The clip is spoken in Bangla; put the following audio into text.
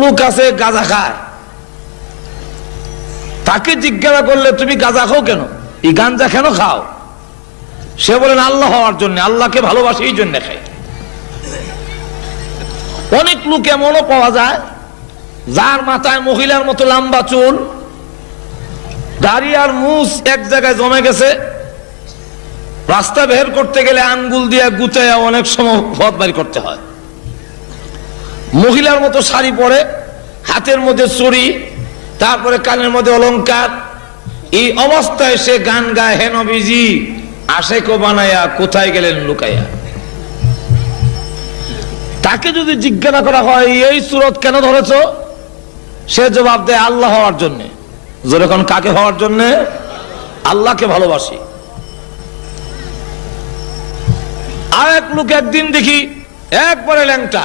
লোক আছে গাঁজা খায়, তাকে জিজ্ঞাসা করলে তুমি গাঁজা খাও কেন, এই গাঞ্জা কেন খাও? সে বলেন আল্লাহ হওয়ার জন্য, আল্লাহকে ভালোবাসি এই জন্য খাই। অনেক লোক এমনও পাওয়া যায় যার মাথায় মহিলার মতো লম্বা চুল, দাড়ি আর মুছ এক জায়গায় জমে গেছে, রাস্তা বের করতে গেলে আঙ্গুল দিয়ে গুচাইয়া অনেক সময় পথ বাড়ি করতে হয়। মহিলার মতো শাড়ি পরে, হাতের মধ্যে চুড়ি, তারপরে কানের মধ্যে অলংকার, এই অবস্থায় সে গান গায়, হে নবীজি আশেকো বানায়া কোথায় গেলেন লুকাইয়া। তাকে যদি জিজ্ঞাসা করা হয় এই সূরত কেন ধরেছো, সে জবাব দেয় আল্লাহ হওয়ার জন্য। যেরকম কাকে হওয়ার জন্য? আল্লাহকে ভালোবাসি। আর এক লোক একদিন দেখি একবারে ল্যাংটা,